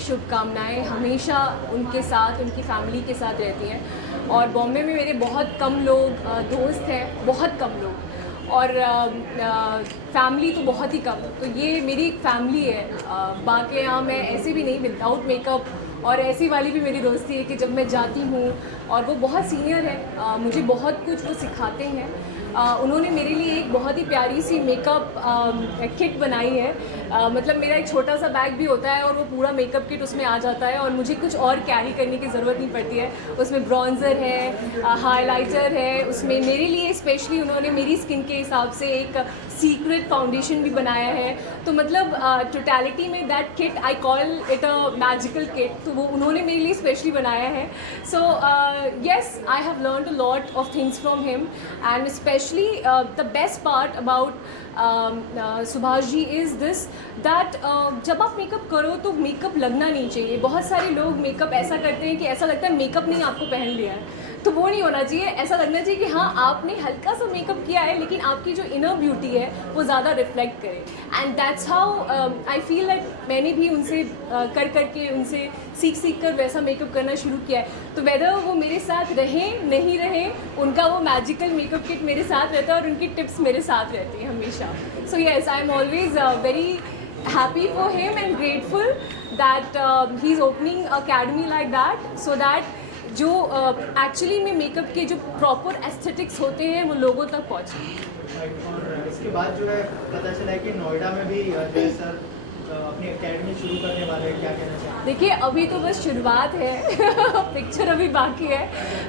शुभकामनाएं हमेशा उनके साथ, उनकी फैमिली के साथ रहती हैं। और बॉम्बे में मेरे बहुत कम लोग दोस्त हैं, बहुत कम लोग, और फैमिली तो बहुत ही कम। तो ये मेरी एक फैमिली है। बाकी यहाँ मैं ऐसे भी नहीं विदाउट मेकअप, और ऐसी वाली भी मेरी दोस्ती है कि जब मैं जाती हूँ, और वो बहुत सीनियर है, मुझे बहुत कुछ वो सिखाते हैं। उन्होंने मेरे लिए एक बहुत ही प्यारी सी मेकअप किट बनाई है। मतलब मेरा एक छोटा सा बैग भी होता है और वो पूरा मेकअप किट उसमें आ जाता है, और मुझे कुछ और कैरी करने की ज़रूरत नहीं पड़ती है। उसमें ब्रॉन्ज़र है, हाइलाइटर है, उसमें मेरे लिए स्पेशली उन्होंने मेरी स्किन के हिसाब से एक सीक्रेट फाउंडेशन भी बनाया है। तो मतलब टोटलिटी में that kit I call it a magical kit, तो वो उन्होंने मेरे लिए स्पेशली बनाया है। So yes, I have learned a lot of things from him, and specially the best part about Subhash ji is this that जब आप मेकअप करो तो मेकअप लगना नहीं चाहिए। बहुत सारे लोग मेकअप ऐसा करते हैं कि ऐसा लगता है मेकअप नहीं आपको पहन लिया है, तो वो नहीं होना चाहिए। ऐसा लगना चाहिए कि हाँ, आपने हल्का सा मेकअप किया है, लेकिन आपकी जो इनर ब्यूटी है वो ज़्यादा रिफ्लेक्ट करे। And that's how I feel that मैंने भी उनसे कर करके, उनसे सीख कर वैसा मेकअप करना शुरू किया है। तो वेदर वो मेरे साथ रहें नहीं रहें, उनका वो मैजिकल मेकअप किट मेरे साथ रहता है और उनकी टिप्स मेरे साथ रहती हैं हमेशा। सो yes, I am always very happy for him and grateful that he's opening academy like that, so that जो एक्चुअली में मेकअप के जो प्रॉपर एस्थेटिक्स होते हैं वो लोगों तक पहुँचे। और इसके बाद जो है पता चला है कि नोएडा में भी जय सर अपनी एकेडमी शुरू करने वाले हैं, क्या कहना चाहिए? देखिए, अभी तो बस शुरुआत है पिक्चर अभी बाकी है।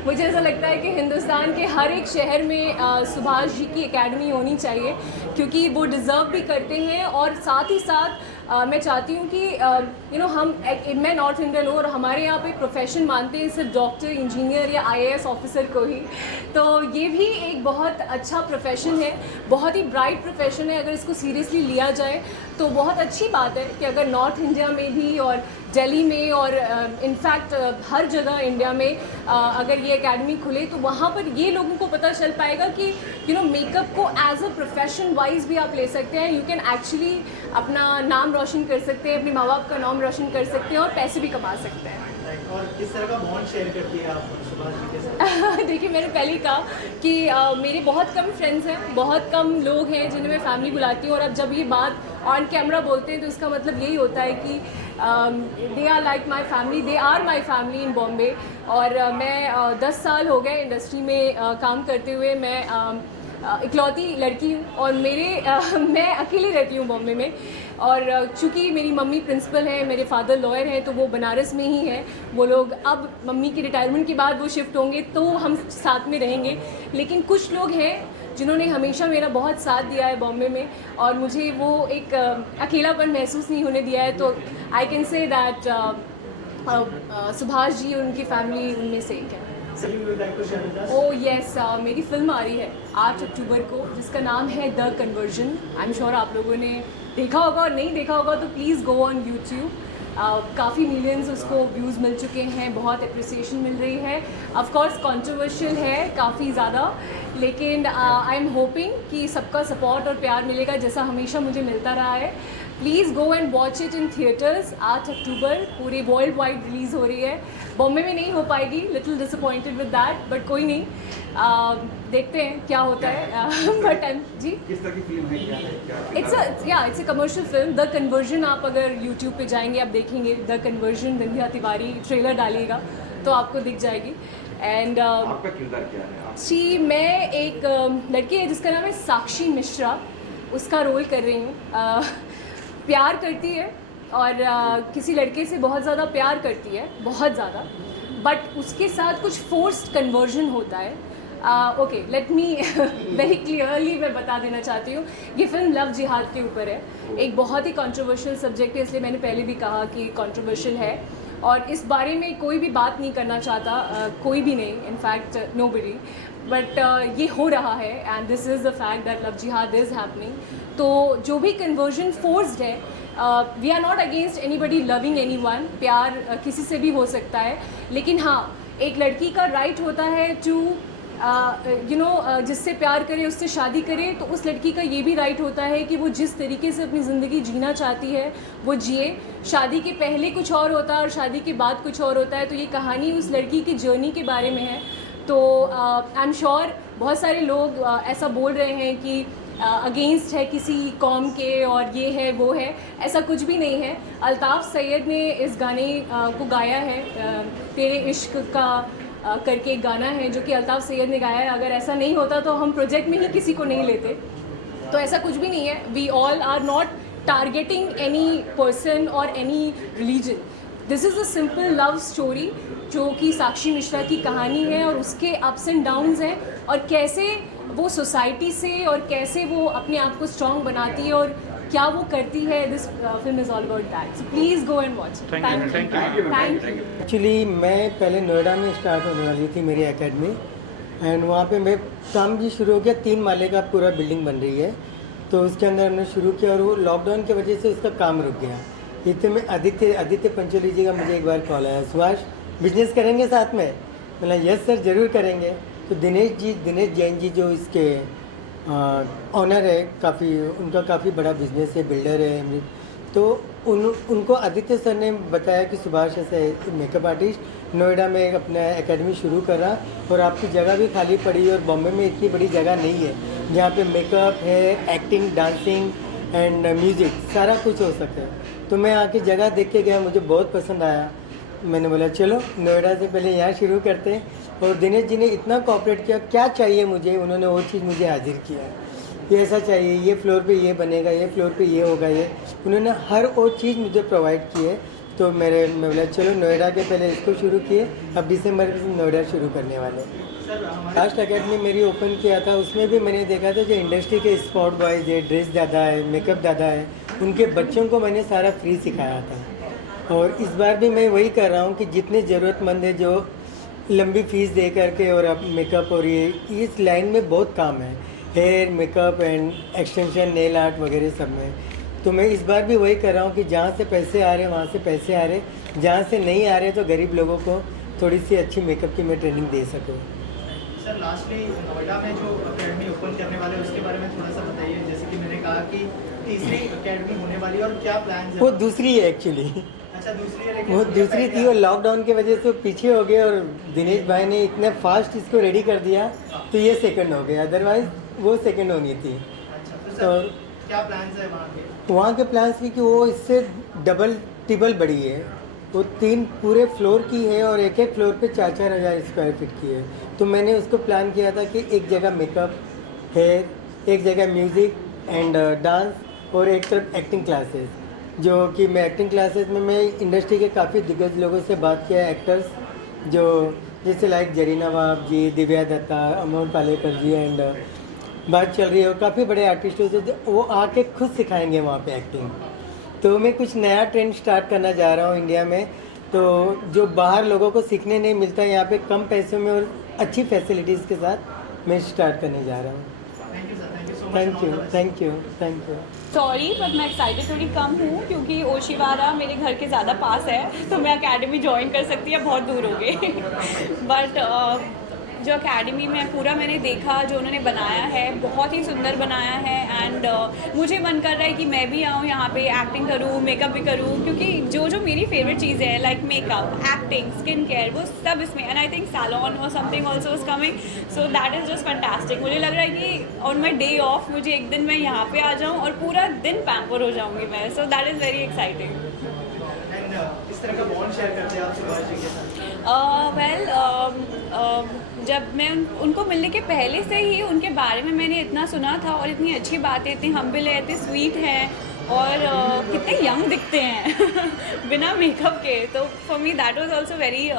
मुझे ऐसा लगता है कि हिंदुस्तान के हर एक शहर में सुभाष जी की एकेडमी होनी चाहिए, क्योंकि वो डिज़र्व भी करते हैं। और साथ ही साथ मैं चाहती हूँ कि मैं नॉर्थ इंडियन हूँ और हमारे यहाँ पे प्रोफेशन मानते हैं सिर्फ डॉक्टर, इंजीनियर या IAS ऑफिसर को ही। तो ये भी एक बहुत अच्छा प्रोफेशन है, बहुत ही ब्राइट प्रोफेशन है। अगर इसको सीरियसली लिया जाए तो बहुत अच्छी बात है कि अगर नॉर्थ इंडिया में भी और दिल्ली में और इनफैक्ट हर जगह इंडिया में अगर ये एकेडमी खुले तो वहाँ पर ये लोगों को पता चल पाएगा कि मेकअप को एज अ प्रोफेशन वाइज भी आप ले सकते हैं। यू कैन एक्चुअली अपना नाम रोशन कर सकते हैं, अपने माँ बाप का नाम रोशन कर सकते हैं और पैसे भी कमा सकते हैं। और किस तरह का बॉन्ड शेयर करती है आप सुभाष जी के साथ? देखिए, मैंने पहले ही कहा कि मेरे बहुत कम फ्रेंड्स हैं, बहुत कम लोग हैं जिन्हें मैं फैमिली बुलाती हूँ। और अब जब ये बात ऑन कैमरा बोलते हैं तो इसका मतलब यही होता है कि they are like my family, they are my family in Bombay. और मैं 10 साल हो गए इंडस्ट्री में काम करते हुए। मैं इकलौती लड़की हूँ और मैं अकेली रहती हूँ बॉम्बे में। और चूँकि मेरी मम्मी प्रिंसिपल है, मेरे फादर लॉयर हैं, तो वो बनारस में ही हैं। वो लोग अब मम्मी की रिटायरमेंट के बाद वो शिफ्ट होंगे तो हम साथ में रहेंगे। लेकिन कुछ लोग हैं जिन्होंने हमेशा मेरा बहुत साथ दिया है बॉम्बे में, और मुझे वो एक अकेलापन महसूस नहीं होने दिया है। तो I can say that Subhash ji और उनकी फैमिली उनमें से एक है। ओह येस, मेरी फिल्म आ रही है 8 अक्टूबर को, जिसका नाम है the conversion. I am sure आप लोगों ने देखा होगा, और नहीं देखा होगा तो प्लीज़ गो ऑन यूट्यूब। काफ़ी मिलियंस उसको व्यूज़ मिल चुके हैं, बहुत अप्रिसिएशन मिल रही है। ऑफ कोर्स कंट्रोवर्शियल है काफ़ी ज़्यादा, लेकिन आई एम होपिंग कि सबका सपोर्ट और प्यार मिलेगा जैसा हमेशा मुझे मिलता रहा है। Please go and watch it in theatres. 8 अक्टूबर पूरे वर्ल्ड वाइड रिलीज़ हो रही है। बॉम्बे में नहीं हो पाएगी, little disappointed with that, but कोई नहीं, देखते हैं क्या होता है। बट जी, किस तरह की फिल्म है, क्या है? It's a commercial film. The conversion, आप अगर यूट्यूब पे जाएंगे आप देखेंगे the conversion, Vindhya Tiwari trailer डालिएगा तो आपको दिख जाएगी। एंड आपका किरदार क्या है? जी, मैं एक लड़की है जिसका नाम है साक्षी मिश्रा, उसका रोल कर रही हूँ। प्यार करती है और किसी लड़के से बहुत ज़्यादा प्यार करती है, बहुत ज़्यादा, बट उसके साथ कुछ फोर्स्ड कन्वर्जन होता है। Okay, let me very clearly मैं बता देना चाहती हूँ, ये फिल्म लव जिहाद के ऊपर है। एक बहुत ही कंट्रोवर्शियल सब्जेक्ट है, इसलिए मैंने पहले भी कहा कि कंट्रोवर्शियल है और इस बारे में कोई भी बात नहीं करना चाहता, कोई भी नहीं, इनफैक्ट नोबडी। बट ये हो रहा है and this is the fact that love जिहाद इज़ हैपनिंग। तो जो भी कन्वर्जन फोर्स्ड है, we are not against anybody loving anyone, प्यार किसी से भी हो सकता है, लेकिन हाँ, एक लड़की का राइट होता है टू जिससे प्यार करे उससे शादी करे, तो उस लड़की का ये भी राइट होता है कि वो जिस तरीके से अपनी ज़िंदगी जीना चाहती है वो जिए। शादी के पहले कुछ और होता है और शादी के बाद कुछ और होता है, तो ये कहानी उस लड़की की जर्नी के बारे में है। तो आई एम श्योर बहुत सारे लोग ऐसा बोल रहे हैं कि अगेंस्ट है किसी कौम के और ये है वो है, ऐसा कुछ भी नहीं है। अल्ताफ़ सैयद ने इस गाने को गाया है, तेरे इश्क का करके एक गाना है जो कि अल्ताफ़ सैयद ने गाया है। अगर ऐसा नहीं होता तो हम प्रोजेक्ट में ही किसी को नहीं लेते, तो ऐसा कुछ भी नहीं है। We all are not targeting any person और any religion. This is a simple love story जो कि साक्षी मिश्रा की कहानी है और उसके अप्स एंड डाउन्स हैं, और कैसे वो सोसाइटी से और कैसे वो अपने आप को स्ट्रॉन्ग बनाती है और क्या वो करती है। This film is all about that, so please go and watch. Thank you. Actually मैं पहले नोएडा में स्टार्ट होने वाली थी मेरी एकेडमी, एंड वहाँ पे मैं काम भी शुरू हो गया। 3 माले का पूरा बिल्डिंग बन रही है, तो उसके अंदर हमने शुरू किया और वो लॉकडाउन की वजह से उसका काम रुक गया। इतने में आदित्य पंचोली जी का मुझे एक बार कॉल आया, सुभाष बिजनेस करेंगे साथ में? बोला यस सर ज़रूर करेंगे। तो दिनेश जैन जी जो इसके ऑनर है, उनका काफ़ी बड़ा बिजनेस है, बिल्डर है। तो उनको आदित्य सर ने बताया कि सुभाष ऐसे मेकअप आर्टिस्ट नोएडा में अपना एकेडमी शुरू कर रहा, और आपकी जगह भी खाली पड़ी है और बॉम्बे में इतनी बड़ी जगह नहीं है जहाँ पे मेकअप है, एक्टिंग, डांसिंग एंड म्यूज़िक सारा कुछ हो सकता है। तो मैं आके जगह देख के गया, मुझे बहुत पसंद आया। मैंने बोला चलो नोएडा से पहले यहाँ शुरू करते हैं, और दिनेश जी ने इतना कोऑपरेट किया। क्या चाहिए मुझे, उन्होंने वो चीज़ मुझे हाजिर किया। ये ऐसा चाहिए, ये फ्लोर पे ये बनेगा, ये फ्लोर पे ये होगा, ये उन्होंने हर वो चीज़ मुझे प्रोवाइड की है। तो मैं बोला चलो नोएडा के पहले इसको शुरू किए, अब दिसंबर में नोएडा शुरू करने वाले। लास्ट एकेडमी मेरी ओपन किया था, उसमें भी मैंने देखा था जो इंडस्ट्री के स्पॉट बॉयज़ है, ड्रेस ज़्यादा है, मेकअप ज़्यादा है, उनके बच्चों को मैंने सारा फ्री सिखाया था। और इस बार भी मैं वही कर रहा हूँ कि जितने ज़रूरतमंद है जो लंबी फ़ीस दे करके, और अब मेकअप और ये इस लाइन में बहुत काम है, hair makeup and extension, nail art वगैरह सब में। तो मैं इस बार भी वही कर रहा हूँ कि जहाँ से पैसे आ रहे हैं वहाँ से पैसे आ रहे, जहाँ से नहीं आ रहे तो गरीब लोगों को थोड़ी सी अच्छी मेकअप की मैं ट्रेनिंग दे सकूँ। सर लास्टली नोएडा में जो अकेडमी ओपन करने वाले हैं उसके बारे में थोड़ा सा बताइए। जैसे कि मैंने कहा कि तीसरी अकेडमी होने वाली है, और क्या प्लान है? वो दूसरी है एक्चुअली। अच्छा, दूसरी है, लेकिन वो दूसरी थी, और लॉकडाउन की वजह से पीछे हो गए, और दिनेश भाई ने इतने फास्ट इसको रेडी कर दिया तो ये सेकंड हो गया, अदरवाइज वो सेकंड होनी थी। अच्छा, तो तो सर क्या प्लान्स है वहाँ के? वहाँ के प्लान्स भी कि वो इससे डबल टिबल बड़ी है, वो 3 पूरे फ्लोर की है और एक एक फ्लोर पे 4-4 हज़ार स्क्वायर फीट की है। तो मैंने उसको प्लान किया था कि एक जगह मेकअप, हेयर, एक जगह म्यूज़िक एंड डांस, और एक तरफ एक्टिंग क्लासेस। जो कि मैं एक्टिंग क्लासेस में मैं इंडस्ट्री के काफ़ी दिग्गज लोगों से बात किया, एक्टर्स जो जैसे लाइक जरीना वाब जी, दिव्या दत्ता, अमोल पालेकर जी, एंड बात चल रही है, और काफ़ी बड़े आर्टिस्टों से वो आके खुद सिखाएंगे वहाँ पे एक्टिंग। तो मैं कुछ नया ट्रेंड स्टार्ट करना जा रहा हूँ इंडिया में, तो जो बाहर लोगों को सीखने नहीं मिलता, यहाँ पे कम पैसों में और अच्छी फैसिलिटीज़ के साथ मैं स्टार्ट करने जा रहा हूँ। Thank you sir, thank you so much. Thank you. Sorry but मैं एक्साइटेड थोड़ी कम हूँ क्योंकि ओशिवारा मेरे घर के ज़्यादा पास है, तो मैं अकेडमी ज्वाइन कर सकती है, बहुत दूर हो गए बट जो अकेडमी में पूरा मैंने देखा जो उन्होंने बनाया है, बहुत ही सुंदर बनाया है। एंड मुझे मन कर रहा है कि मैं भी आऊँ यहाँ पे, एक्टिंग करूँ, मेकअप भी करूँ, क्योंकि जो मेरी फेवरेट चीज़ें हैं like makeup, acting, skin care, वो सब इसमें। एंड आई थिंक सैलॉन और something also is coming, so that is just fantastic. मुझे लग रहा है कि ऑन माई डे ऑफ मुझे एक दिन मैं यहाँ पे आ जाऊँ और पूरा दिन पैम्पर हो जाऊँगी मैं, so that is very exciting. And इस तरह का बॉन्ड शेयर करते हैं आप सुभाष जी के साथ? जब मैं उनको मिलने के पहले से ही उनके बारे में मैंने इतना सुना था, और इतनी अच्छी बातें, इतनी हम्बल है, इतने स्वीट हैं, और कितने यंग दिखते हैं बिना मेकअप के। तो for me that was also very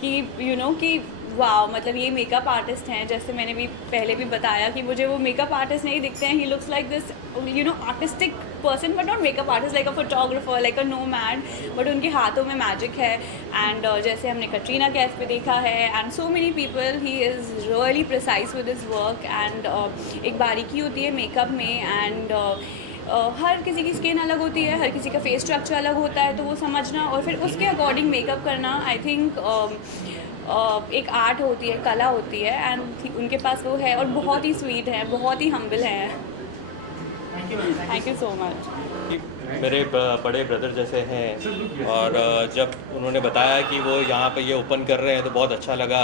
कि यू नो कि वाओ, मतलब ये मेकअप आर्टिस्ट हैं। जैसे मैंने भी पहले भी बताया कि मुझे वो मेकअप आर्टिस्ट नहीं दिखते हैं, he looks like this artistic person but not makeup artist, like a photographer, like a nomad, but उनके हाथों में मैजिक है। एंड जैसे हमने कटरीना कैफ पे देखा है, and so many people, he is really precise with his work. And एक बारीकी होती है मेकअप में, एंड हर किसी की स्किन अलग होती है, हर किसी का फेस स्ट्रक्चर अलग होता है, तो वो समझना और फिर उसके अकॉर्डिंग मेकअप करना, आई थिंक एक आर्ट होती है, कला होती है, एंड उनके पास वो है और बहुत ही स्वीट है, बहुत ही हम्बल है। Thank you so much. मेरे बड़े ब्रदर जैसे हैं और जब उन्होंने बताया कि वो यहाँ पे ये ओपन कर रहे हैं तो बहुत अच्छा लगा।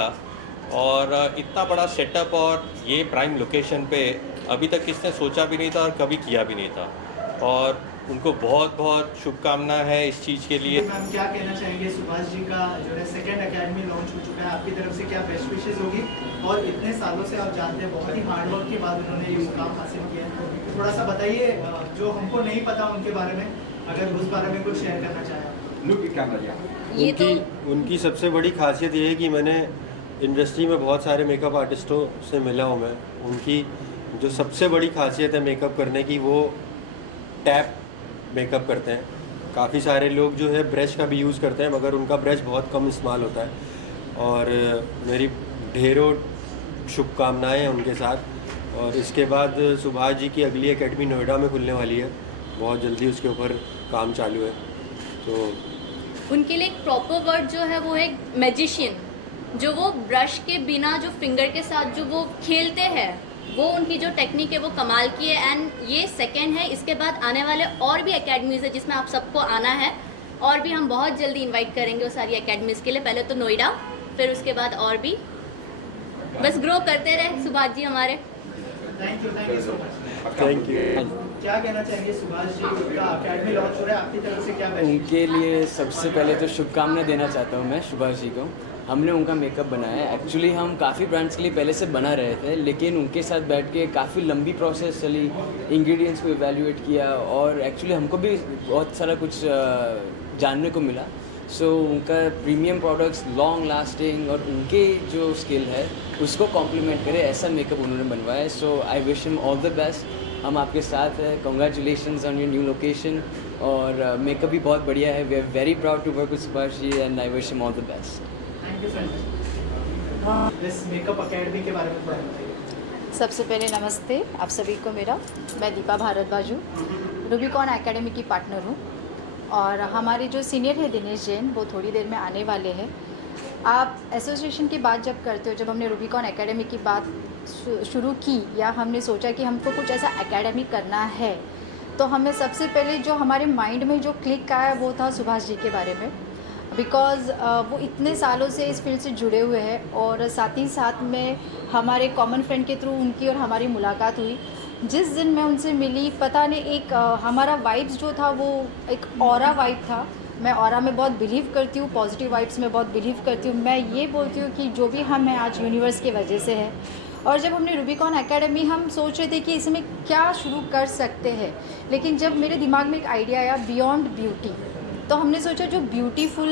और इतना बड़ा सेटअप और ये प्राइम लोकेशन पे अभी तक किसने सोचा भी नहीं था और कभी किया भी नहीं था, और उनको बहुत बहुत शुभकामनाएं है इस चीज़ के लिए। मैम क्या कहना चाहेंगे, सुभाष जी का जो है सेकेंड एकेडमी लॉन्च हो चुका है, आपकी तरफ से क्या बेस्ट विशेष होगी? और इतने सालों से आप जानते हैं बहुत ही हार्डवर्क के बाद उन्होंने ये मुकाम हासिल किया है, तो थोड़ा सा बताइए जो हमको नहीं पता उनके बारे में, अगर उस बारे में कुछ शेयर करना चाहें। लुक कैमरा ये तो उनकी सबसे बड़ी खासियत ये है कि मैंने इंडस्ट्री में बहुत सारे मेकअप आर्टिस्टों से मिला हूँ मैं। उनकी जो सबसे बड़ी खासियत है मेकअप करने की, वो टैप मेकअप करते हैं। काफ़ी सारे लोग जो है ब्रश का भी यूज़ करते हैं, मगर उनका ब्रश बहुत कम इस्तेमाल होता है। और मेरी ढेरों शुभकामनाएं हैं उनके साथ। और इसके बाद सुभाष जी की अगली एकेडमी नोएडा में खुलने वाली है, बहुत जल्दी उसके ऊपर काम चालू है। तो उनके लिए एक प्रॉपर वर्ड जो है वो है मैजिशियन, जो वो ब्रश के बिना जो फिंगर के साथ जो वो खेलते हैं, वो उनकी जो टेक्निक है वो कमाल की है। एंड ये सेकंड है, इसके बाद आने वाले और भी एकेडमीज़ है जिसमें आप सबको आना है, और भी हम बहुत जल्दी इनवाइट करेंगे वो सारी एकेडमीज़ के लिए। पहले तो नोएडा, फिर उसके बाद और भी। बस ग्रो करते रहे सुभाष जी हमारे। Thank you so much. Thank you. क्या कहना चाहेंगे, सुभाष जी का एकेडमी लॉन्च हो रहा है, आपकी तरफ से क्या बेस्ट? उनके लिए सबसे पहले तो शुभकामनाएं देना चाहता हूँ मैं सुभाष जी को। हमने उनका मेकअप बनाया है। एक्चुअली हम काफ़ी ब्रांड्स के लिए पहले से बना रहे थे, लेकिन उनके साथ बैठ के काफ़ी लंबी प्रोसेस चली, इंग्रेडिएंट्स को इवैल्यूएट किया, और एक्चुअली हमको भी बहुत सारा कुछ जानने को मिला। सो उनका प्रीमियम प्रोडक्ट्स, लॉन्ग लास्टिंग, और उनके जो स्किल है उसको कॉम्प्लीमेंट करे ऐसा मेकअप उन्होंने बनवाया है। So I wish him all the best. हम आपके साथ हैं। Congratulations on your new location, और मेकअप भी बहुत बढ़िया है। We are very proud to work with Subhash ji, and I wish him all the best. Thank you so much. इस मेकअप एकेडमी के बारे में थोड़ा बताइए। सबसे पहले नमस्ते आप सभी को मेरा। मैं दीपा भारद्वाज हूँ, रूबिकॉन एकेडमी की पार्टनर हूँ, और हमारे जो सीनियर है दिनेश जैन, वो थोड़ी देर में आने वाले हैं। आप एसोसिएशन की बात जब करते हो, जब हमने रूबिकॉन एकेडमी की बात शुरू की, या हमने सोचा कि हमको कुछ ऐसा एकेडमी करना है, तो हमें सबसे पहले जो हमारे माइंड में जो क्लिक आया वो था सुभाष जी के बारे में। बिकॉज़ वो इतने सालों से इस फील्ड से जुड़े हुए हैं, और साथ ही साथ में हमारे कॉमन फ्रेंड के थ्रू उनकी और हमारी मुलाकात हुई। जिस दिन मैं उनसे मिली, पता नहीं एक हमारा वाइब्स जो था वो एक ऑरा वाइब था। मैं ऑरा में बहुत बिलीव करती हूँ, पॉजिटिव वाइब्स में बहुत बिलीव करती हूँ। मैं ये बोलती हूँ कि जो भी हम हैं आज यूनिवर्स की वजह से है। और जब हमने रूबिकॉन एकेडमी, हम सोच रहे थे कि इसमें क्या शुरू कर सकते हैं, लेकिन जब मेरे दिमाग में एक आइडिया आया बियॉन्ड ब्यूटी, तो हमने सोचा जो ब्यूटीफुल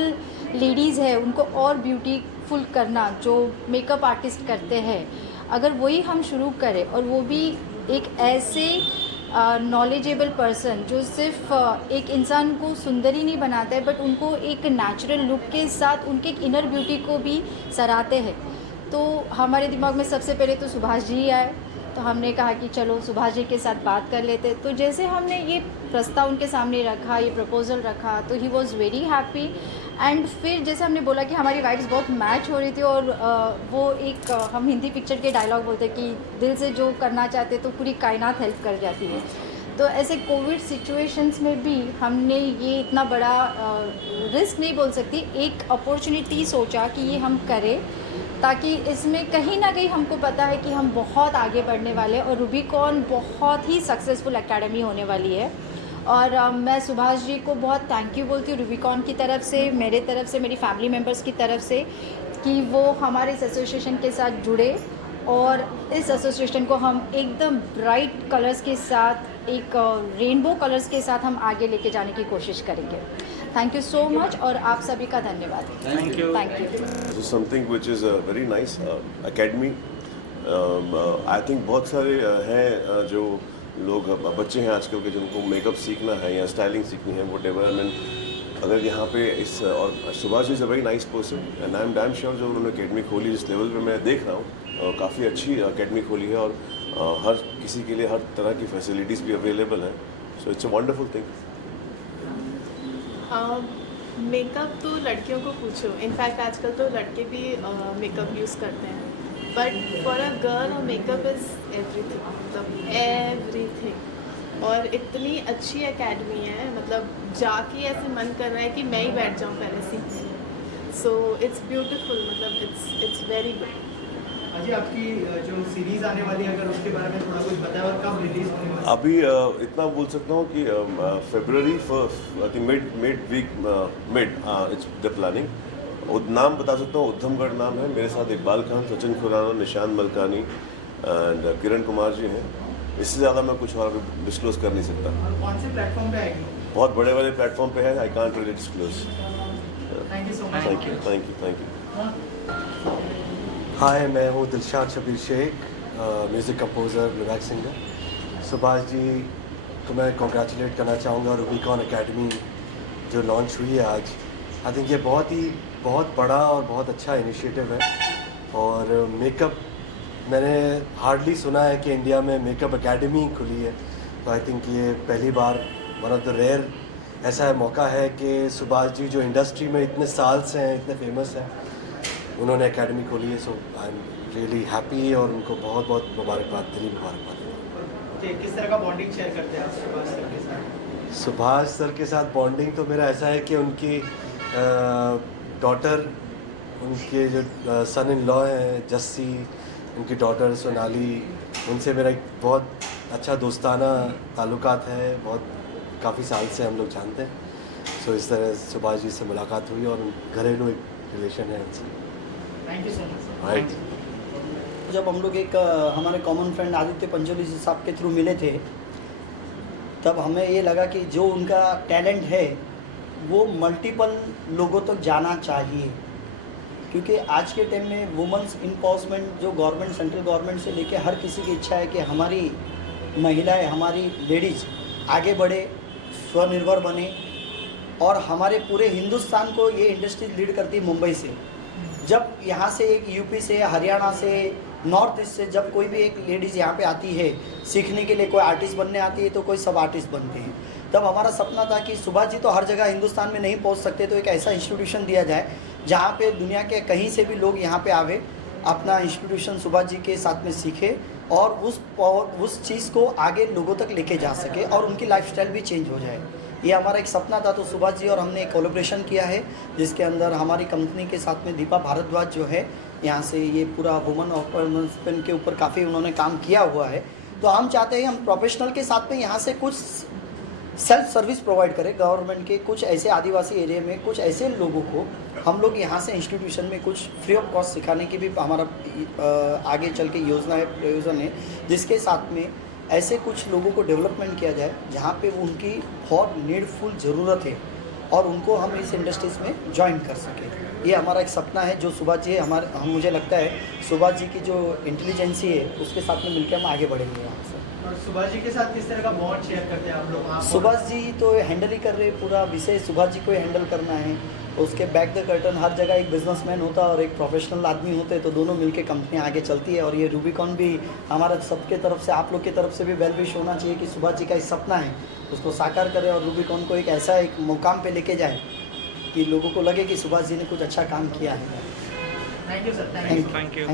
लेडीज़ है उनको और ब्यूटीफुल करना, जो मेकअप आर्टिस्ट करते हैं, अगर वही हम शुरू करें, और वो भी एक ऐसे नॉलेजेबल पर्सन जो सिर्फ एक इंसान को सुंदर ही नहीं बनाता है, बट उनको एक नेचुरल लुक के साथ उनके एक इनर ब्यूटी को भी सराहते हैं। तो हमारे दिमाग में सबसे पहले तो सुभाष जी आए, तो हमने कहा कि चलो सुभाष जी के साथ बात कर लेते। तो जैसे हमने ये प्रस्ताव उनके सामने रखा, ये प्रपोज़ल रखा, तो he was very happy. And फिर जैसे हमने बोला कि हमारी वाइब्स बहुत मैच हो रही थी, और वो एक हम हिंदी पिक्चर के डायलॉग बोलते कि दिल से जो करना चाहते तो पूरी कायनात हेल्प कर जाती है। तो ऐसे कोविड सिचुएशंस में भी हमने ये इतना बड़ा रिस्क नहीं बोल सकती, एक अपॉर्चुनिटी सोचा कि ये हम करें, ताकि इसमें कहीं ना कहीं हमको पता है कि हम बहुत आगे बढ़ने वाले हैं, और रूबिकॉन बहुत ही सक्सेसफुल एकेडमी होने वाली है। और मैं सुभाष जी को बहुत थैंक यू बोलती हूँ रूबिकॉन की तरफ से, मेरे तरफ से, मेरी फैमिली मेम्बर्स की तरफ से, कि वो हमारे इस एसोसिएशन के साथ जुड़े, और इस एसोसिएशन को हम एकदम ब्राइट कलर्स के साथ, एक रेनबो कलर्स के साथ हम आगे लेके जाने की कोशिश करेंगे। थैंक यू सो मच, और आप सभी का धन्यवाद। Thank you. Thank you. This is something which is a very nice academy. I think बहुत सारे हैं जो लोग बच्चे हैं आजकल के जिनको मेकअप सीखना है या स्टाइलिंग सीखनी है, whatever, and अगर यहाँ पे इस, और Subhash is a very nice person, and I am damn sure जो उन्होंने अकेडमी खोली जिस लेवल पे मैं देख रहा हूँ, काफ़ी अच्छी अकेडमी खोली है, और हर किसी के लिए हर तरह की फैसिलिटीज़ भी अवेलेबल हैं। So it's a wonderful thing. Makeup तो लड़कियों को पूछो, इनफैक्ट आजकल तो लड़के भी मेकअप यूज़ करते हैं, but for a girl makeup is everything, मतलब एवरीथिंग। और इतनी अच्छी एकेडमी है, मतलब जाके ऐसे मन कर रहा है कि मैं ही बैठ जाऊँ पहले सीखने। सो इट्स ब्यूटीफुल, मतलब इट्स वेरी गुड। अजी आपकी जो सीरीज आने वाली है, अगर उसके बारे में थोड़ा कुछ बताएं और कब रिलीज होने वाली है? अभी इतना बोल सकता हूँ कि February first mid it's the planning. नाम बता सकता हूँ, उद्धमगढ़ नाम है। मेरे साथ इकबाल खान, सचिन खुराना, निशान मलकानी एंड किरण कुमार जी हैं। इससे ज़्यादा मैं कुछ और डिस्क्लोज कर नहीं सकता। और कौन से प्लेटफॉर्म पे आएगी? बहुत बड़े बड़े प्लेटफॉर्म पे है, I can't really disclose. Thank you so much. Thank you. Hi, मैं हूँ Dilshad Shabbir Shaikh, music composer, playback singer. Subhash ji को मैं कॉन्ग्रेचुलेट करना चाहूँगा रूबिकॉन एकेडमी जो लॉन्च हुई है आज। आई थिंक ये बहुत बड़ा और बहुत अच्छा इनिशिएटिव है। और मेकअप मैंने हार्डली सुना है कि इंडिया में मेकअप एकेडमी खुली है, तो आई थिंक ये पहली बार वन ऑफ द रेयर ऐसा मौका है कि सुभाष जी जो इंडस्ट्री में इतने साल से हैं, इतने फेमस हैं, उन्होंने एकेडमी खोली है। So I am really happy और उनको बहुत बहुत मुबारकबाद, दिली मुबारकबाद। किस तरह का बॉन्डिंग शेयर करते हैं आप सुभाष सर के साथ? सुभाष सर के साथ बॉन्डिंग तो मेरा ऐसा है कि उनकी डॉटर, उनके जो सन इन लॉ हैं जस्सी, उनकी डॉटर सोनाली, उनसे मेरा एक बहुत अच्छा दोस्ताना ताल्लुकात है। बहुत काफ़ी साल से हम लोग जानते हैं। सो इस तरह सुभाष जी से मुलाकात हुई और घरेलू एक रिलेशन है उनसे। Thank you so much. Right. जब हम लोग एक हमारे कॉमन फ्रेंड आदित्य पंचोली जी साहब के थ्रू मिले थे, तब हमें ये लगा कि जो उनका टैलेंट है वो मल्टीपल लोगों तक जाना चाहिए, क्योंकि आज के टाइम में वुमेंस एम्पावरमेंट जो गवर्नमेंट, सेंट्रल गवर्नमेंट से लेके हर किसी की इच्छा है कि हमारी महिलाएं, हमारी लेडीज़ आगे बढ़े, स्वनिर्भर बने। और हमारे पूरे हिंदुस्तान को ये इंडस्ट्री लीड करती है मुंबई से। जब यहाँ से एक यूपी से, हरियाणा से, नॉर्थ ईस्ट से जब कोई भी एक लेडीज़ यहाँ पे आती है सीखने के लिए, कोई आर्टिस्ट बनने आती है तो कोई सब आर्टिस्ट बनते हैं, तब हमारा सपना था कि सुभाष जी तो हर जगह हिंदुस्तान में नहीं पहुँच सकते, तो एक ऐसा इंस्टीट्यूशन दिया जाए जहाँ पे दुनिया के कहीं से भी लोग यहाँ पे आवे, अपना इंस्टीट्यूशन सुभाष जी के साथ में सीखे और उस चीज़ को आगे लोगों तक लेके जा सके और उनकी लाइफस्टाइल भी चेंज हो जाए। ये हमारा एक सपना था। तो सुभाष जी और हमने एक कोलैबोरेशन किया है जिसके अंदर हमारी कंपनी के साथ में दीपा भारद्वाज जो है, यहाँ से ये पूरा वुमन एम्पावरमेंट के ऊपर काफ़ी उन्होंने काम किया हुआ है। तो हम चाहते हैं हम प्रोफेशनल के साथ में यहाँ से कुछ सेल्फ सर्विस प्रोवाइड करें गवर्नमेंट के, कुछ ऐसे आदिवासी एरिया में कुछ ऐसे लोगों को हम लोग यहाँ से इंस्टीट्यूशन में कुछ फ्री ऑफ कॉस्ट सिखाने की भी हमारा आगे चल के योजना है, प्रयोजन है, जिसके साथ में ऐसे कुछ लोगों को डेवलपमेंट किया जाए जहाँ पे उनकी बहुत नीडफुल ज़रूरत है और उनको हम इस इंडस्ट्रीज़ में ज्वाइन कर सकें। ये हमारा एक सपना है जो सुभाष जी मुझे लगता है सुभाष जी की जो इंटेलिजेंसी है उसके साथ में मिलकर हम आगे बढ़ेंगे यहाँ से। और सुभाष जी के साथ किस तरह का बॉन्ड शेयर करते हैं आप लोग? सुभाष जी तो हैंडल ही कर रहे, पूरा विषय सुभाष जी को ही हैंडल करना है। उसके बैक द कर्टन हर जगह एक बिजनेसमैन होता है और एक प्रोफेशनल आदमी होते हैं, तो दोनों मिलके कंपनियां आगे चलती है। और ये रूबिकॉन भी हमारा सबके तरफ से, आप लोग की तरफ से भी वेल विश होना चाहिए कि सुभाष जी का एक सपना है उसको साकार करे और रूबिकॉन को एक ऐसा एक मुकाम पे लेके जाए कि लोगों को लगे कि सुभाष जी ने कुछ अच्छा काम किया है। Thank you sir. Thank you.